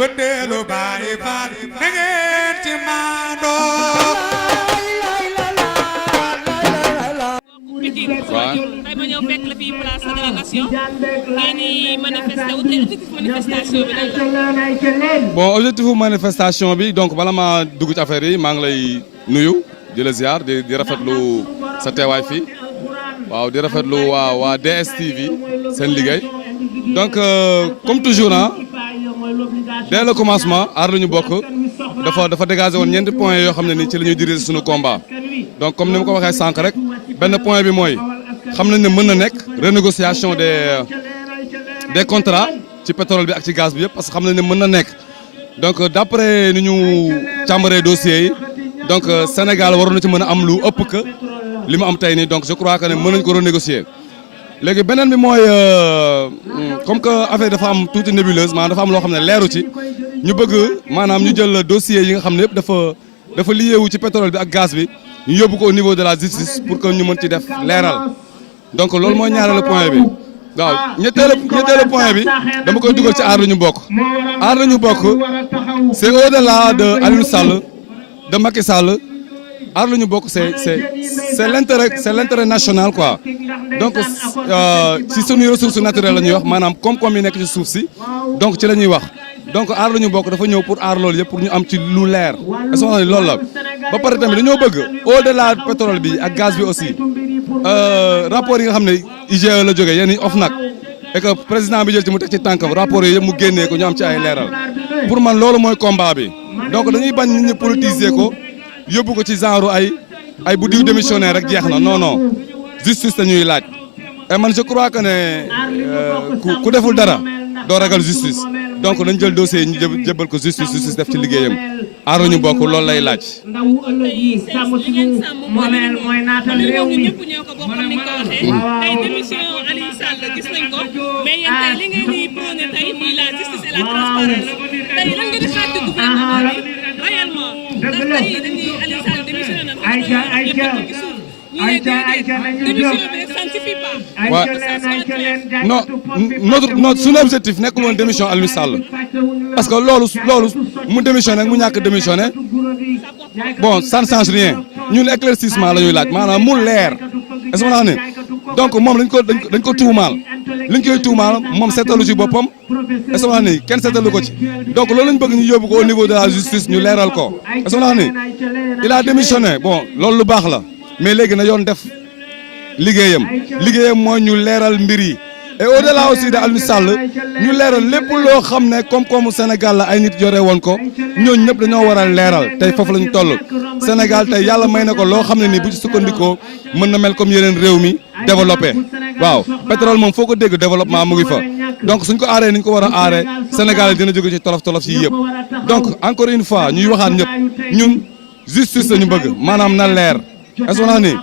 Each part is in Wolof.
wëndeelu Baay Faal na ngeen ci maandoo. waaw tey ma ñëw fekk la fii place de la nation ngeen di manifester objectif manifestation bi lan la. bon objectif manifestation bi donc bala maa dugg ci affaire yi maa ngi lay nuyu di la ziar di rafetlu sa teewaay fii waaw di rafetlu waa DSTV seen liggéey donc comme toujours dès le commencement aar lu ñu bokk dafa dégagé woon ñeenti points yoo xam ne nii ci la ñuy diriger suñu combat donc comme ni ma ko waxee sànq rek benn point bi mooy xam nañ ne mën na nekk renégociation des contrats ci pétrole bi ak ci gaz bi yëpp parce que xam nañ ne mën na nekk donc d'après ni ñu càmbaree dossiers yi donc Sénégal waroon na ci mën a am lu ëpp que li mu am tey nii donc je crois que ne mën nañ ko renégocier léegi beneen bi mooy comme que affaire dafa am tuuti nébuleuse maanaam dafa am loo xam ne leeru ci ñu bëgg maanaam ñu jël dossiers yi nga xam ne yëpp dafa lié wu ci pétrole bi ak gaz bi ñu yóbbu ko au niveau de la justice pour que ñu mën ci def leeral donc loolu mooy ñaareelu point bi waaw ñetteelu point bi dama koy dugal ci aar lu ñu bokk aar lu ñu bokk c'est au-delà de Aliou Sall de Macky Sall aar lu ñu bokk c'est l'intérêt national quoi donc ci suñuy ressources naturelles la ñuy wax maanaam koom-koom yi nekk ci suuf si donc ci la ñuy wax donc aar lu ñu bokk dafa ñëw pour aar loolu yëpp pour ñu am ci lu leer est-ce que loolu la ba pare tamit dañoo bëgg au-delà pétrole bi ak gaz bi aussi rapport yi nga xam ne IGE la jógee yéen i OFNAC et que président bi jël ci mu teg ci tànkam rapport yi yëpp mu génnee ko ñu am ci ay leeral pour man loolu mooy combat bi donc dañuy bañ nit ñi politiser ko yóbbu ko ci genre ay bu diw démissionnaire rek jeex na non justice dañuy laaj et man je crois que ne ku deful dara doo ragal justice donc dañ jël dossier yi ñu jëbal ko justice def ci liggéeyam aar ñu bokk loolu lay laaj. tey démission Aliou Sall gis nañ ko mais yéen tey li ngeen di prôné tey muy la justice et la transparence tey lan ngeen di xaar ci gouvernement bi réellement ndax tey dañuy Aliou Sall démissionné na non suñu objectif nekkul woon démission Aliou Sall parce que loolu mu démissionné mu ñàkk démissionné bon ça ne change rien ñun éclaircissement la ñuy laaj maanaam mu leer est-ce que ma ne donc moom dañ ko tuumaal liñ koy tuumaal moom seetalu ci boppam est-ce que ma ne kenn seetalu ko ci donc loolu lañ bëgg ñu yóbbu ko au niveau de la justice ñu leeral ko est-ce que ma ne il a démissionné bon loolu lu baax la mais léegi na yoon def liggéeyam mooy ñu leeral mbir yi et au-delà aussi de Aliou Sall ñu leeral lépp loo xam ne koom-koomu Sénégal la ay nit yore woon ko ñooñu ñëpp dañoo war a leeral tey foofu la ñu toll Sénégal tey yàlla may na ko loo xam ne nii bu ci sukkandikoo mën na mel comme yeneen réew mi développé waaw pétrole moom foo ko dégg développement mu ngi fa donc suñ ko aaree ni ñu ko war a aaree Sénégal dina jóge ci tolof yi yëpp donc encore une fois ñuy waxaat ñëpp ñun justice la ñu bëgg maanaam na leer est-ce que ni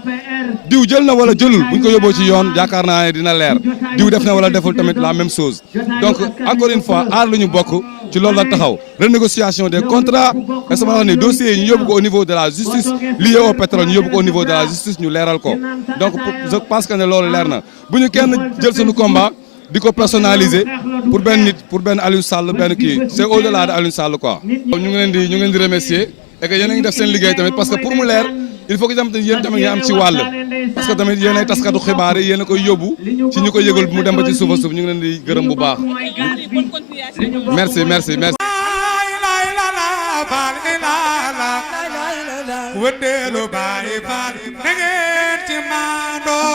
diw jël na wala jëlul buñ ko yóbboo ci yoon yaakaar naa ne dina leer diw def na wala deful tamit la même chose donc encore une fois aar lu ñu bokk ci loolu la taxaw renégociation des contrats est-ce que ni dossiers yi ñu yóbbu ko au niveau de la justice lié au pétrole ñu yóbbu ko au niveau de la justice ñu leeral ko donc je pense que ne loolu leer na bu ñu kenn jël suñu combat di ko personnaliser pour benn nit pour benn Aliou Sall benn kii c'est au-delà de Aliou Sall quoi. ñu ngi leen di remercier et que yéen a ngi def seen liggéey tamit parce que pour mu leer il faut que tamit yéen tamit ngeen am ci wàll parce que tamit yéen ay taskatu xibaar yi yéen a koy yóbbu ci ñu koy yëgal mu dem ba ci suufa suuf ñu ngi leen di gërëm bu baax. merci. wëndeelu Baay Faal na ngeen ci maandoo